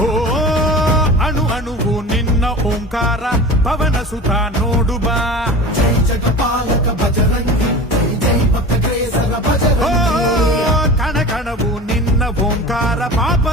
ಓ ಅಣು ಅಣುವು ನಿನ್ನ ಓಂಕಾರ ಪವನ ಸುತ ನೋಡು ಬಾ ಜೈ ಜಗಪಾಲಕ ಭಜರಂಗಿ ಜೈ ಜೈ ಭಕ್ತ ಕೇಸರ ಭಜರಂಗಿ ಕಣ ಕಣವು ನಿನ್ನ ಓಂಕಾರ ಪಾಪ